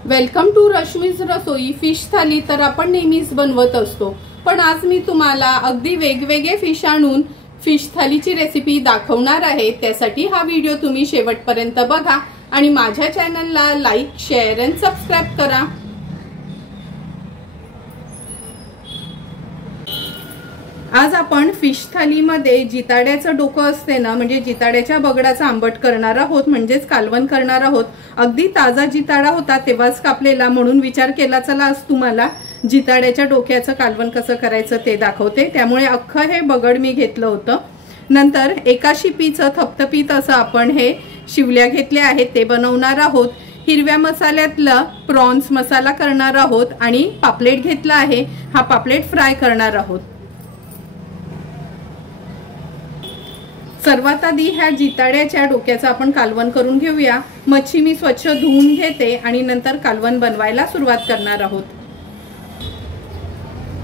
Welcome to Rashmi's Rasoi. Fish thali तर आपण नेहमीच बनवत असतो, पण आज मी तुम्हाला अगदी वेगवेगळे फिश आणून फिश थालीची रेसिपी दाखवणार आहे। त्यासाठी हा व्हिडिओ तुम्ही शेवटपर्यंत बघा आणि माझ्या चॅनलला लाईक, शेअर आणि सबस्क्राइब करा। आज आपण फिश थालीमध्ये जिताड्याचं डोकं असते ना, म्हणजे जिताड्याच्या बगडाचा आंबट करणार आहोत, म्हणजेच कालवण करणार आहोत। अगदी ताजा जिताडा होता तेव्हाच कापलेला, म्हणून विचार केला चला आज तुम्हाला जिताड्याच्या डोक्याचं कालवण कसं करायचं ते दाखवते। त्यामुळे अख्खं हे बगड मी घेतलं होतं। नंतर एका शिपीचं थपथपीत असं आपण हे शिवल्या घेतल्या आहेत ते बनवणार आहोत। हिरव्या मसाल्यातला प्रॉन्स मसाला करणार आहोत आणि पापलेट घेतला आहे, हा पापलेट फ्राय करणार आहोत। सर्वात आधी ह्या जिताड्याच्या डोक्याचं आपण कालवण करून घेऊया। मच्छी मी स्वच्छ धुवून घेते आणि नंतर कालवण बनवायला सुरुवात करणार आहोत।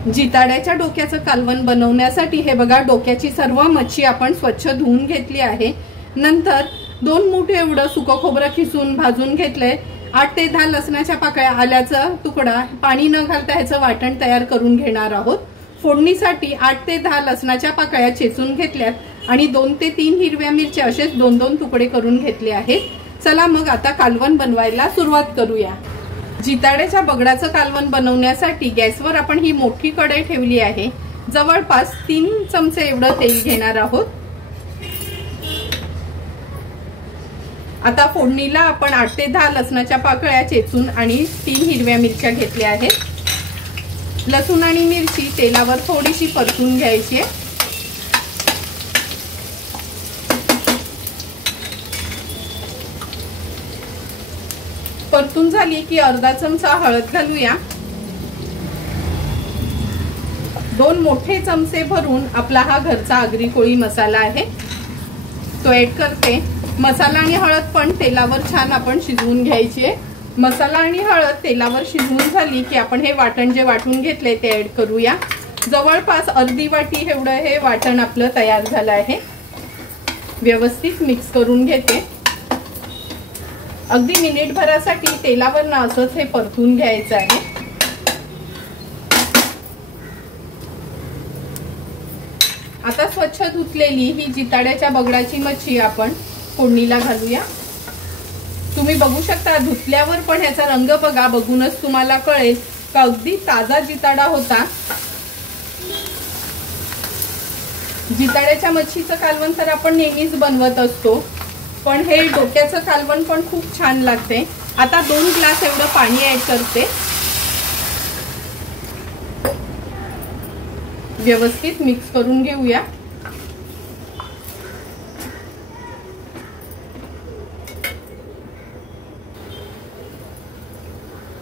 जिताड्याच्या डोक्याचं कालवण बनवण्यासाठी हे बघा, डोक्याची सर्व मच्छी आपण स्वच्छ धुवून घेतली आहे। नंतर 2 मूठ एवढं सुकं खोबरं खिसून भाजून घेतलंय। 8 ते 10 लसणाच्या पाकळ्या, आल्याचा तुकडा, पाणी न घालता ह्याचं वाटण तयार करून घेणार आहोत। फोडणीसाठी 8 ते 10 लसणाच्या पाकळ्या चेचून घेतल्यात आणि 2 ते 3 हिरव्या मिरच्या असेच 2-2 तुकडे करून घेतले आहेत। चला मग आता कालवण बनवायला सुरुवात करूया। जिताड्याच्या बगडाचं कालवण बनवण्यासाठी गॅसवर आपण ही मोठी कढई ठेवली आहे। जवळपास 3 चमचे एवढं तेल घेणार आहोत। आता फोडणीला आपण 8 ते 10 लसणाच्या पाकळ्या चेचून आणि 3 हिरव्या मिरच्या घेतल्या आहेत। लसूण आणि मिरची तेलावर थोडीशी परतून घ्यायची आहे। परतून झाली की अर्धा चमचा हळद घालूया। 2 मोठे चमचे भरून आपला हा घरचा आगरी कोळी मसाला आहे तो ऍड करते। मसाला आणि हळद पण तेलावर छान आपण शिजवून घ्यायची आहे। मसाला आणि हळद तेलावर शिजवून झाली की आपण हे वाटण जे वाटून घेतले ते ऍड करूया। जवळपास अर्धी वाटी एवढं हे वाटण आपलं तयार झालं आहे। व्यवस्थित मिक्स करून घेते। अगदी मिनिटभरासाठी तेलावर ना असंच हे परतून घ्यायचं आहे। आता स्वच्छ धुतलेली ही जिताड्याच्या बगडाची मच्छी आपण फोडणीला घालूया। तुम्ही बघू शकता धुतल्यावर पण ह्याचा रंग बघा, बघूनच तुम्हाला कळेल का अगदी ताजा जिताडा होता। जिताड्याच्या मच्छीचं कालवण तर आपण नेहमीच बनवत असतो, पण हे डोक्याचं कालवण पण खूप छान लागते। आता 2 ग्लास एवढं पाणी ऍड करते। व्यवस्थित मिक्स करून घेऊया।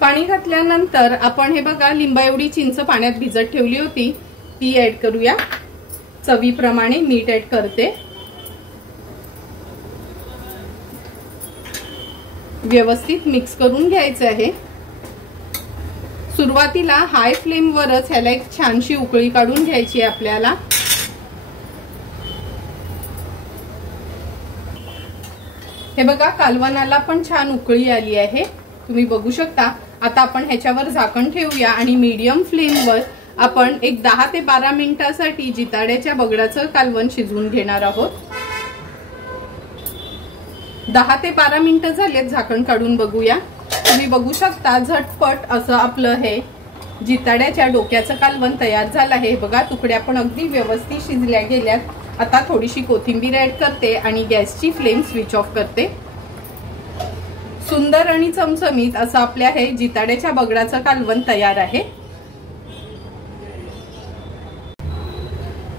पाणी घातल्यानंतर आपण हे बघा, लिंबा एवढी चिंच पाण्यात भिजत ठेवली होती ती ऍड करूया। चवीप्रमाणे मीठ ऍड करते। व्यवस्थित मिक्स करून घ्यायचं आहे। सुरुवातीला हाय फ्लेम वरच ह्याला एक छानशी उकळी काढून घ्यायची आहे आपल्याला। हे बघा, कालवणाला पण छान उकळी आली आहे, तुम्ही बघू शकता। आता आपण ह्याच्यावर झाकण ठेवूया आणि मीडियम फ्लेमवर आपण एक 10 ते 12 मिनिटांसाठी जिताड्याच्या बगडाचं कालवण शिजवून घेणार आहोत। 10 ते 12 मिनिटं झालेत, झाकण काढून बघूया। तुम्ही बघू शकता झटपट असं आपलं हे जिताड्याच्या डोक्याचं कालवण तयार झालं आहे। बघा, तुकड्या पण अगदी व्यवस्थित शिजल्या गेल्यात। आता थोडीशी कोथिंबीर ऍड करते आणि गॅसची फ्लेम स्विच ऑफ करते। सुंदर आणि चमचमीत असं आपल्या हे जिताड्याच्या बगडाचं कालवण तयार आहे।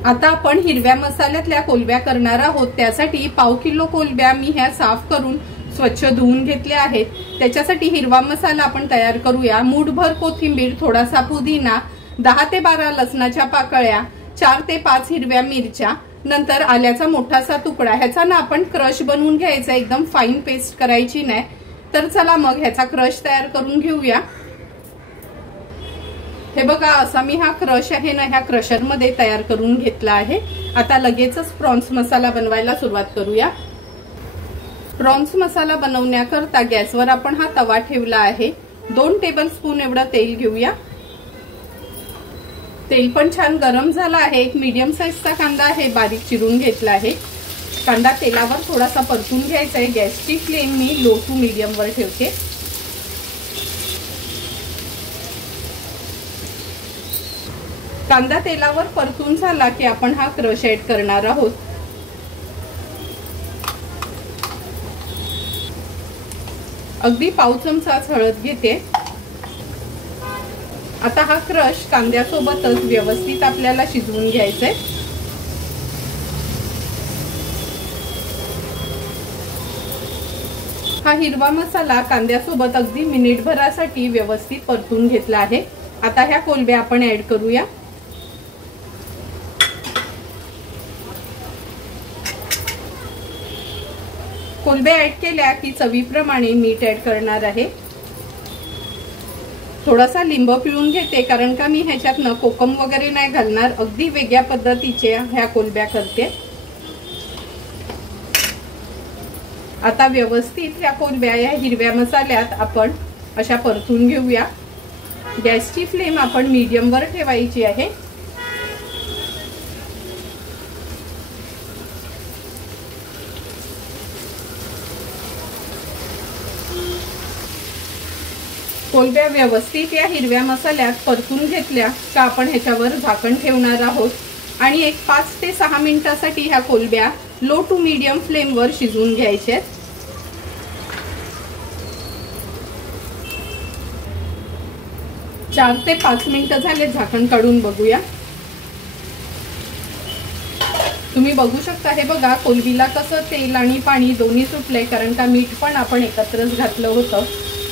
आता आपण हिरव्या मसाल्यातल्या कोलब्या करणार आहोत। त्यासाठी 1/2 किलो कोलब्या मी ह्या साफ करून स्वच्छ धुवून घेतल्या आहेत। त्याच्यासाठी हिरवा मसाला आपण तयार करूया। मूठभर कोथिंबीर, थोडासा पुदिना, 10 ते 12 लसणाच्या पाकळ्या, 4 ते 5 हिरव्या मिरच्या, नंतर आल्याचा मोठासा तुकडा। ह्याचा ना आपण क्रश बनवून घ्यायचा, एकदम फाईन पेस्ट करायची नाही। तर चला मग ह्याचा क्रश तयार करून घेऊया। हे बघा, असा मी हा क्रश आहे ना ह्या क्रशर मध्ये तयार करून घेतला आहे। आता लगेचच प्रॉन्स मसाला बनवायला सुरुवात करूया। प्रॉन्स मसाला बनवण्याकरता गॅसवर आपण हा तवा ठेवला आहे। 2 टेबलस्पून एवढं तेल घेऊया। तेल पण छान गरम झालं आहे। एक मीडियम साईजचा कांदा आहे, बारीक चिरून घेतला आहे। कांदा तेलावर थोडासा परतून घ्यायचा आहे। गॅसची फ्लेम मी लो टू मीडियम वर ठेवते। कांदा तेलावर परतून झाला की आपण हा क्रश ऍड करणार आहोत। अगदी पाव चमचाच हळद घेते। आता हा क्रश कांद्यासोबतच व्यवस्थित आपल्याला शिजवून घ्यायचंय। हा हिरवा मसाला कांद्यासोबत अगदी मिनिटभरासाठी व्यवस्थित परतून घेतला आहे। आता ह्या कोलंब्या आपण ऍड करूया। कोलंब्या ऍड केल्या की चवीप्रमाणे मीठ ऍड करणार आहे। थोडासा लिंब पिळून घेते, कारण का मी ह्याच्यातनं कोकम वगैरे नाही घालणार, अगदी वेगळ्या पद्धतीच्या ह्या कोलंब्या करते। आता व्यवस्थित ह्या कोलंब्या या हिरव्या मसाल्यात आपण अशा परतून घेऊया। गॅसची फ्लेम आपण मीडियम वर ठेवायची आहे। कोलंब्या व्यवस्थित या हिरव्या मसाल्यात परतून घेतल्या का आपण ह्याच्यावर झाकण ठेवणार आहोत आणि एक 5 ते 6 मिनिटांसाठी ह्या कोलंब्या लो टू मीडियम फ्लेम वर शिजवून घ्यायच्या। 4 ते 5 मिनिटं झाले, झाकण काढून बघूया। तुम्ही बघू शकता, हे बघा कोलंबीला कसं तेल आणि पाणी दोन्ही सुटलंय, कारण का मीठ पण आपण एकत्रच घातलं होतं।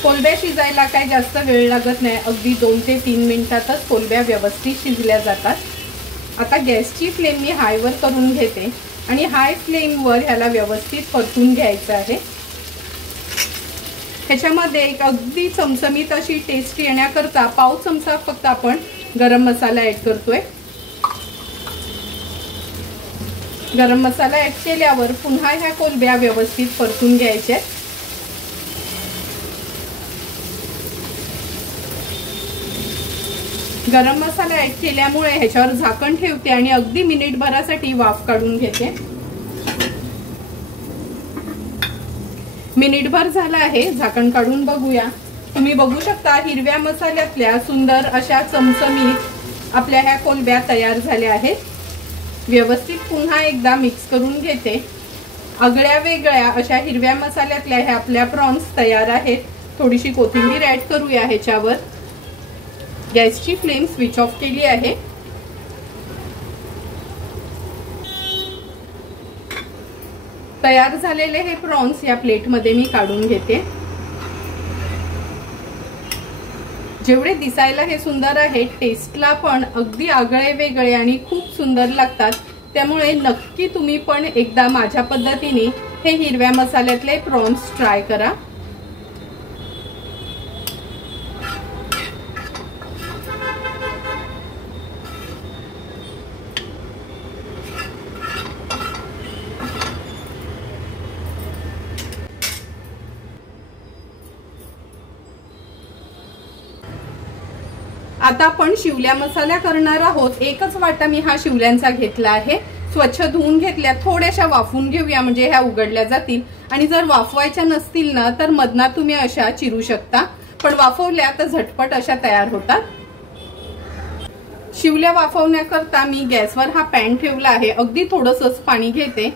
कोलंब्या शिजायला काही जास्त वेळ लागत नाही, अगदी 2 ते 3 मिनिटातच कोलंब्या व्यवस्थित शिजल्या जातात। आता गॅसची फ्लेम मी हाय वर करून घेते आणि हाय फ्लेम वर ह्याला व्यवस्थित परतून घ्यायचं आहे। ह्याच्यामध्ये एक अगदी चमचमीत अशी टेस्ट येण्याकरता पाव चमचा फक्त आपण गरम मसाला ऍड करतोय। गरम मसाला ऍड केल्यावर पुन्हा ह्या कोलंब्या व्यवस्थित परतून घ्यायच्या। गरम मसाला ऍड केल्यामुळे ह्याच्यावर झाकण ठेवते आणि अगदी मिनिटभरासाठी वाफ काढून घेते। मिनिटभर झाला आहे, झाकण काढून बघूया। तुम्ही बघू शकता हिरव्या मसाल्यातल्या सुंदर अशा चमचमीत आपल्या ह्या कोलंब्या तयार झाल्या आहेत। व्यवस्थित पुन्हा एकदा मिक्स करून घेते। आगळ्या वेगळ्या अशा हिरव्या मसाल्यातल्या ह्या आपल्या प्रॉन्स तयार आहेत। थोडीशी कोथिंबीर ऍड करूया ह्याच्यावर। गॅसची फ्लेम स्विच ऑफ केली आहे। तयार झालेले हे प्रॉन्स या प्लेटमध्ये मी काढून घेते। जेवढे दिसायला हे सुंदर आहे, टेस्टला पण अगदी आगळे वेगळे आणि खूप सुंदर लागतात। त्यामुळे नक्की तुम्ही पण एकदा माझ्या पद्धतीने हे हिरव्या मसाल्यातले प्रॉन्स ट्राय करा। आता आपण शिवल्या मसाल्या करणार आहोत। एकच वाटा मी हा शिवल्यांचा घेतला आहे। स्वच्छ धुवून घेतल्या, थोड्याशा वाफवून घेऊया म्हणजे ह्या उघडल्या जातील। आणि जर वाफवायच्या नसतील ना तर मधना तुम्ही अशा चिरू शकता, पण वाफवल्या तर झटपट अशा तयार होतात। शिवल्या वाफवण्याकरता मी गॅसवर हा पॅन ठेवला आहे। अगदी थोडंसंच पाणी घेते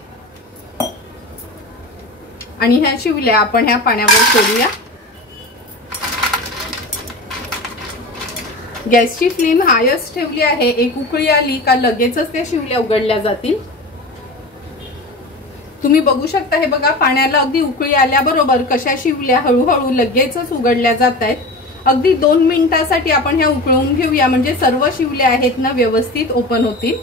आणि ह्या शिवल्या आपण ह्या पाण्यावर सोडूया। गॅसची फ्लेम हायच ठेवली आहे। एक उकळी आली का लगेचच त्या शिवल्या उघडल्या जातील। तुम्ही बघू शकता, हे बघा पाण्याला अगदी उकळी आल्याबरोबर कशा शिवल्या हळूहळू लगेचच उघडल्या जात आहेत। अगदी 2 मिनिटांसाठी आपण ह्या उकळून घेऊया, म्हणजे सर्व शिवल्या आहेत ना व्यवस्थित ओपन होतील।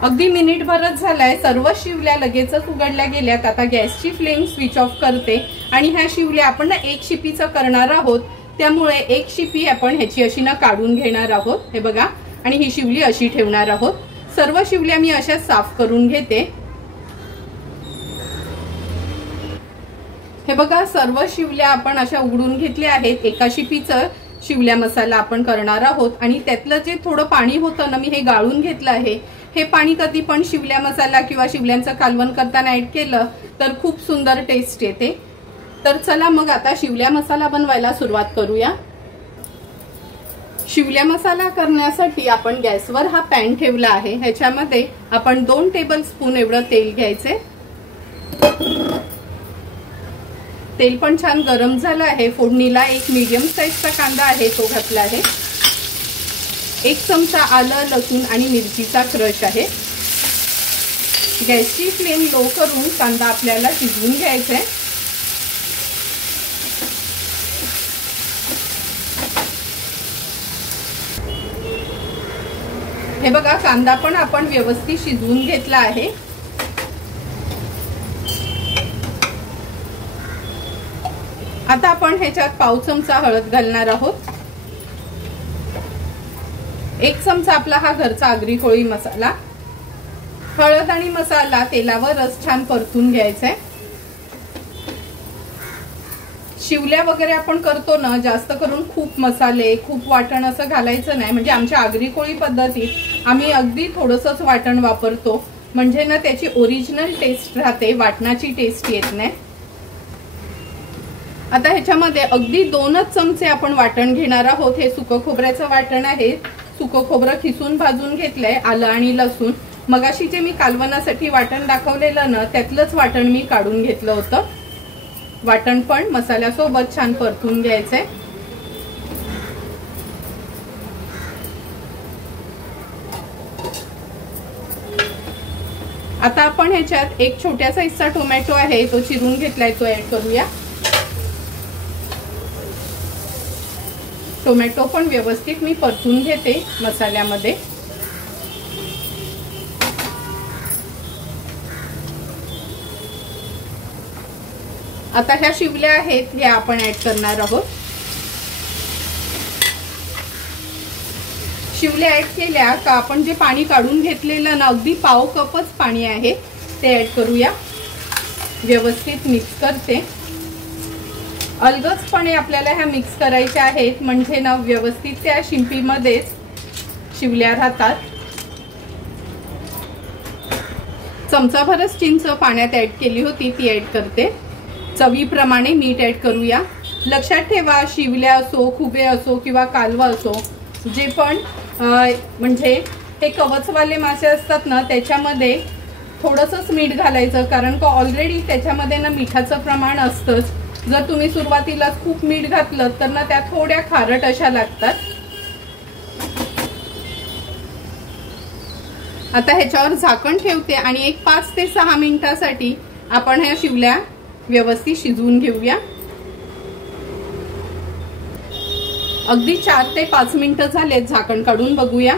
अगदी मिनिटभरच झालाय, सर्व शिवल्या लगेचच उघडल्या गेल्यात। आता गॅसची फ्लेम स्विच ऑफ करते आणि ह्या शिवल्या आपण एक शिपीचं करणार आहोत, त्यामुळे एक शिपी आपण ह्याची अशी ना काढून घेणार आहोत। हे बघा, आणि ही शिवली अशी ठेवणार आहोत। सर्व शिवल्या मी अशा साफ करून घेते। हे बघा सर्व शिवल्या आपण अशा उघडून घेतल्या आहेत। एका शिपीचं शिवल्या मसाला आपण करणार आहोत आणि त्यातलं जे थोडं पाणी होतं ना मी हे गाळून घेतलं आहे। हे पाणी कधी पण शिवल्या मसाला किंवा शिवल्यांचं कालवण करताना ऍड केलं तर खूप सुंदर टेस्ट येते। तर चला मग आता शिवल्या मसाला बनवायला सुरुवात करूया। शिवल्या मसाला करण्यासाठी आपण गॅसवर हा पॅन ठेवला आहे। ह्याच्यामध्ये आपण 2 टेबलस्पून एवढं तेल घ्यायचे। तेल पण छान गरम झालं आहे। फोडणीला एक मीडियम साईजचा कांदा आहे तो घातला आहे। 1 चमचा आलं लसूण आणि मिरचीचा क्रश आहे। गॅसची फ्लेम लो करून कांदा आपल्याला शिजवून घ्यायचा आहे। हे बघा कांदा पण आपण व्यवस्थित शिजवून घेतला आहे। आता आपण ह्याच्यात पाव चमचा हळद घालणार आहोत। 1 चमचा आपला हा घरचा आगरी कोळी मसाला। हळद आणि मसाला तेलावरच छान परतून घ्यायचा आहे। शिवल्या वगैरे आपण करतो ना जास्त करून खूप मसाले खूप वाटण असं घालायचं नाही। म्हणजे आमच्या आगरी कोळी पद्धतीत आम्ही अगदी थोडंसंच वाटण वापरतो म्हणजे ना त्याची ओरिजिनल टेस्ट राहते, वाटणाची टेस्ट येत नाही। आता ह्याच्यामध्ये अगदी 2च चमचे आपण वाटण घेणार आहोत। हे सुकं खोबऱ्याचं वाटण आहे। सुकं खोबरं खिसून भाजून घेतलंय, आलं आणि लसूण। मगाशी जे मी कालवणासाठी वाटण दाखवलेलं ना त्यातलंच वाटण मी काढून घेतलं होतं। वाटण पण मसाल्यासोबत छान परतून घ्यायचंय। आता आपण ह्याच्यात एक छोट्या साईजचा टोमॅटो आहे तो चिरून घेतलाय तो ऍड करूया। टोमॅटो पण व्यवस्थित मी परतून घेते मसाल्यामध्ये। आता ह्या शिवल्या आहेत ह्या आपण ऍड करणार आहोत। शिवल्या ऍड केल्या का आपण जे पाणी काढून घेतलेलं ना अगदी पाव कपच पाणी आहे ते ऍड करूया। व्यवस्थित मिक्स करते। अलगदपणे आपल्याला ह्या मिक्स करायच्या आहेत म्हणजे ना व्यवस्थित त्या शिंपीमध्येच शिवल्या राहतात। चमचाभरच चिंच पाण्यात ऍड केली होती ती ऍड करते। चवीप्रमाणे मीठ ऍड करूया। लक्षात ठेवा शिवल्या असो खुबे असो किंवा कालवा असो जे पण म्हणजे हे कवचवाले मासे असतात ना त्याच्यामध्ये थोडंसंच मीठ घालायचं कारण का ऑलरेडी त्याच्यामध्ये ना मिठाचं प्रमाण असतंच। जर तुम्ही सुरुवातीला खूप मीठ घातलं तर ना त्या थोड्या खारट अशा लागतात। आता ह्याच्यावर झाकण ठेवते आणि एक 5 ते 6 मिनिटांसाठी आपण ह्या शिवल्या व्यवस्थित शिजवून घेऊया। अगदी 4 ते 5 मिनिटं झालेत, झाकण काढून बघूया।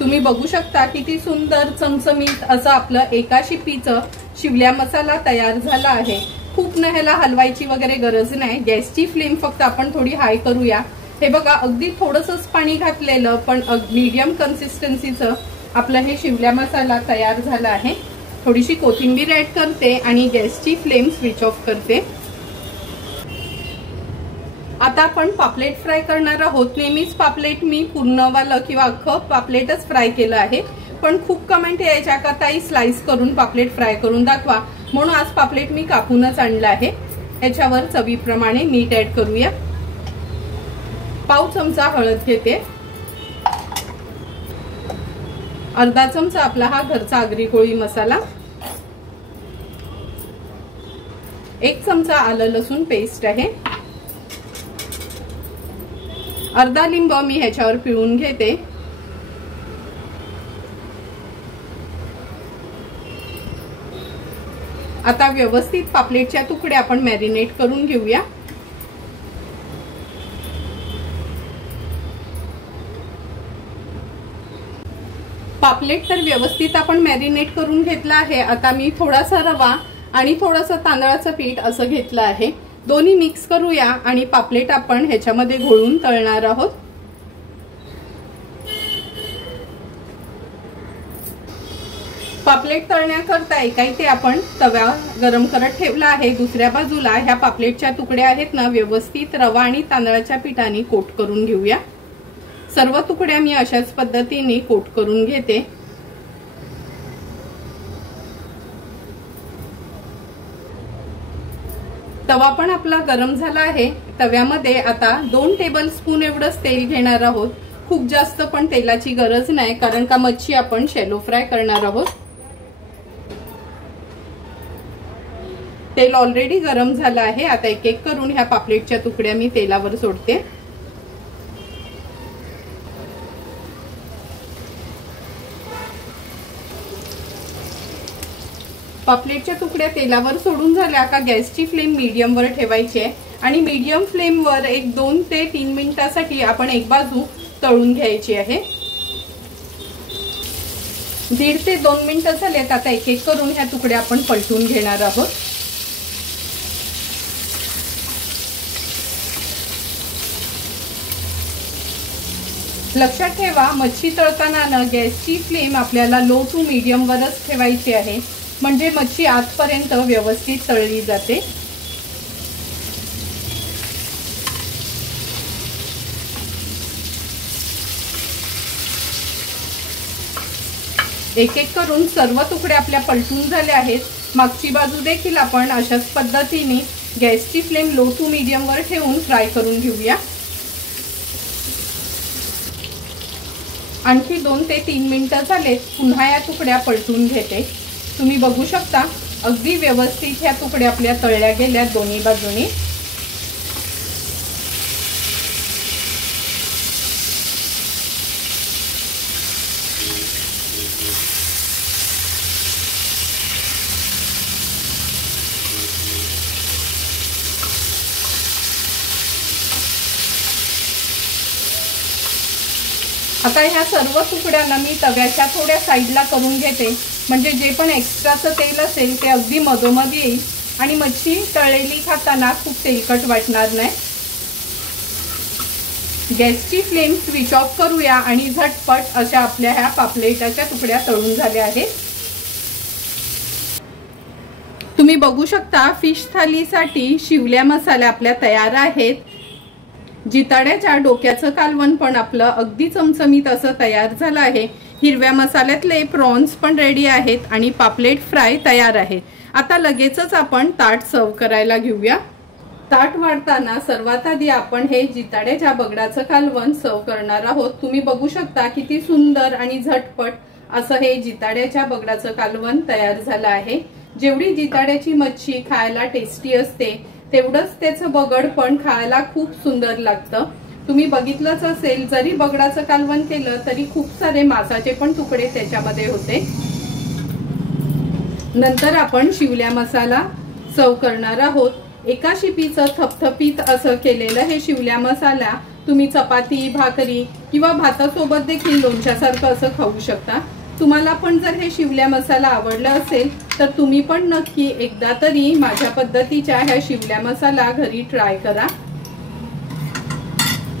तुम्ही बघू शकता किती सुंदर चमचमीत असं आपलं एका शिपीचं शिवल्या मसाला तयार झाला आहे। खूप न ह्याला हलवायची वगैरे गरज नाही। गॅसची फ्लेम फक्त आपण थोडी हाय करूया। हे बघा अगदी थोडंसंच पाणी घातलेलं पण मीडियम कन्सिस्टन्सीचं आपलं हे शिवल्या मसाला तयार झाला आहे। थोडीशी कोथिंबीर ऍड करते आणि गॅसची फ्लेम स्विच ऑफ करते। आता आपण पापलेट फ्राय करणार आहोत। नेहमीच पापलेट मी पूर्णवालं किंवा अख्खं पापलेटच फ्राय केलं आहे पण खूप कमेंट यायच्या का ताई स्लाइस करून पापलेट फ्राय करून दाखवा म्हणून आज पापलेट मी कापूनच आणलं आहे। ह्याच्यावर चवीप्रमाणे मीठ ऍड करूया। पाव चमचा हळद घेते। अर्धा चमचा आपला हा घरचा आगरी कोळी मसाला। 1 चमचा आलं लसूण पेस्ट आहे। अर्धा लिंब मी ह्याच्यावर पिळून घेते। आता व्यवस्थित पापलेटच्या तुकड्या आपण मॅरिनेट करून घेऊया। पापलेट तर व्यवस्थित आपण मॅरिनेट करून घेतला आहे। आता मी थोडासा रवा आणि थोडंसं तांदळाचं पीठ असं घेतलं आहे। दोन्ही मिक्स करूया आणि पापलेट आपण ह्याच्यामध्ये घोळून तळणार आहोत। पापलेट पापलेट तळण्याकरता एका इथे आपण तवा गरम करत ठेवला आहे, दुसऱ्या बाजूला ह्या पापलेटच्या तुकड्या आहेत ना व्यवस्थित रवा आणि तांदळाच्या पिठाने कोट करून घेऊया। सर्व तुकड्या मी अशाच पद्धतीने कोट करून घेते। तवा पण आपला गरम झाला आहे। तव्यामध्ये आता 2 टेबलस्पून एवढंच तेल घेणार आहोत। खूप जास्त पण तेलाची गरज नाही, कारण का मच्छी आपण शॅलो फ्राय करणार आहोत। तेल ऑलरेडी गरम झालं आहे। आता एक एक करून ह्या पापलेटच्या तुकड्या मी तेलावर सोडते। पापलेटच्या तुकड्या तेलावर सोडून झाल्या का गॅसची फ्लेम मीडियम वर ठेवायची आहे आणि मीडियम फ्लेम वर एक 2 ते 3 मिनिटांसाठी आपण एक बाजू तळून घ्यायची आहे। 1.5 ते 2 मिनिटं झालेत। आता एक एक करून ह्या तुकड्या आपण पलटून घेणार आहोत। लक्षात ठेवा, मच्छी तळताना ना गॅसची फ्लेम आपल्याला लो टू मीडियम वरच ठेवायची आहे, म्हणजे मच्छी आजपर्यंत व्यवस्थित तळली जाते। एक एक करून सर्व तुकडे आपल्या पलटून झाले आहेत। मागची बाजू देखील आपण अशाच पद्धतीने गॅसची फ्लेम लो टू मीडियम वर ठेवून फ्राय करून घेऊया। आणखी 2 ते 3 मिनिटं झालेत। पुन्हा या तुकड्या पलटून घेते। तुम्ही बघू शकता अगदी व्यवस्थित ह्या तुकड्या आपल्या तळल्या गेल्या दोन्ही बाजूनी। आता ह्या सर्व तुकड्यांना मी तव्याच्या थोड्या साईडला करून घेते, म्हणजे जे पण एक्स्ट्राचं तेल असेल ते अगदी मधोमध येईल आणि मच्छी तळलेली खाताना खूप तेलकट वाटणार नाही। गॅसची फ्लेम स्विच ऑफ करूया आणि झटपट अशा आपल्या ह्या पापलेटाच्या तुकड्या तळून झाल्या आहेत। तुम्ही बघू शकता फिश थालीसाठी शिवल्या मसाल्या आपल्या तयार आहेत। जिताड्याच्या डोक्याचं कालवण पण आपलं अगदी चमचमीत असं तयार झालं आहे। हिरव्या मसाल्यातले प्रॉन्स पण रेडी आहेत आणि पापलेट फ्राय तयार आहे। आता लगेचच आपण ताट सर्व करायला घेऊया। ताट वाढताना सर्वात आधी आपण हे जिताड्याच्या बगडाचं कालवण सर्व करणार आहोत। तुम्ही बघू शकता किती सुंदर आणि झटपट असं हे जिताड्याच्या बगडाचं कालवण तयार झालं आहे। जेवढी जिताड्याची मच्छी खायला टेस्टी असते, तेवढंच त्याचं बगड पण खायला खूप सुंदर लागतं। तुम्ही बघितलंच असेल, जरी बगडाचं कालवण केलं तरी खूप सारे मांसाचे पण तुकडे त्याच्यामध्ये होते। नंतर आपण शिवल्या मसाला सर्व करणार आहोत। एका शिपीचं थपथपीत असं केलेलं हे शिवल्या मसाला तुम्ही चपाती, भाकरी किंवा भातासोबत देखील लोणच्यासारखं असं खाऊ शकता। तुम्हाला पण जर हे शिवल्या मसाला आवडला असेल तर तुम्ही पण नक्की एकदा तरी माझ्या पद्धतीच्या ह्या शिवल्या मसाला घरी ट्राय करा।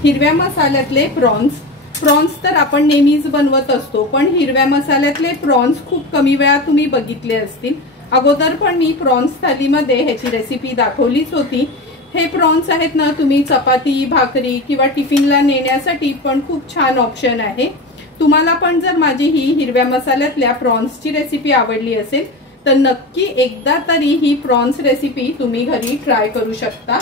हिरव्या मसाल्यातले प्रॉन्स तर आपण नेहमीच बनवत असतो, पण हिरव्या मसाल्यातले प्रॉन्स खूप कमी वेळा तुम्ही बघितले असतील। अगोदर पण मी प्रॉन्स थालीमध्ये ह्याची रेसिपी दाखवलीच होती। हे प्रॉन्स आहेत ना, तुम्ही चपाती, भाकरी किंवा टिफिनला नेण्यासाठी पण खूप छान ऑप्शन आहे। तुम्हाला पण जर माझी ही हिरव्या मसाल्यातल्या प्रॉन्सची रेसिपी आवडली असेल तर नक्की एकदा तरी ही प्रॉन्स रेसिपी तुम्ही घरी ट्राय करू शकता।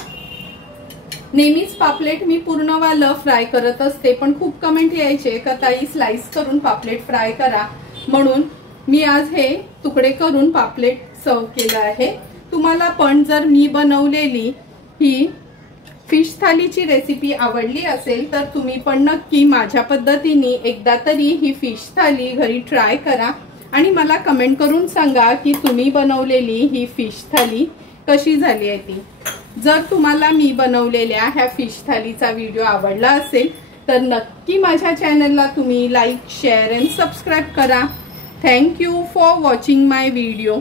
नेहमीच पापलेट मी पूर्ण वालं फ्राय करत असते, पण खूप कमेंट यायचे का ताई स्लाइस करून पापलेट फ्राय करा, म्हणून मी आज हे तुकडे करून पापलेट सर्व केलं आहे। तुम्हाला पण जर मी बनवलेली ही फिश थालीची रेसिपी आवडली असेल तर तुम्ही पण नक्की माझ्या पद्धतीने एकदा तरी ही फिश थाली घरी ट्राय करा आणि मला कमेंट करून सांगा की तुम्ही बनवलेली ही फिश थाली कशी झाली आहे ती। जर तुम्हाला मी बनवलेल्या ह्या फिश थालीचा व्हिडिओ आवडला असेल तर नक्की माझ्या चॅनलला तुम्ही लाईक, शेअर अँड सबस्क्राइब करा। Thank you for watching my video.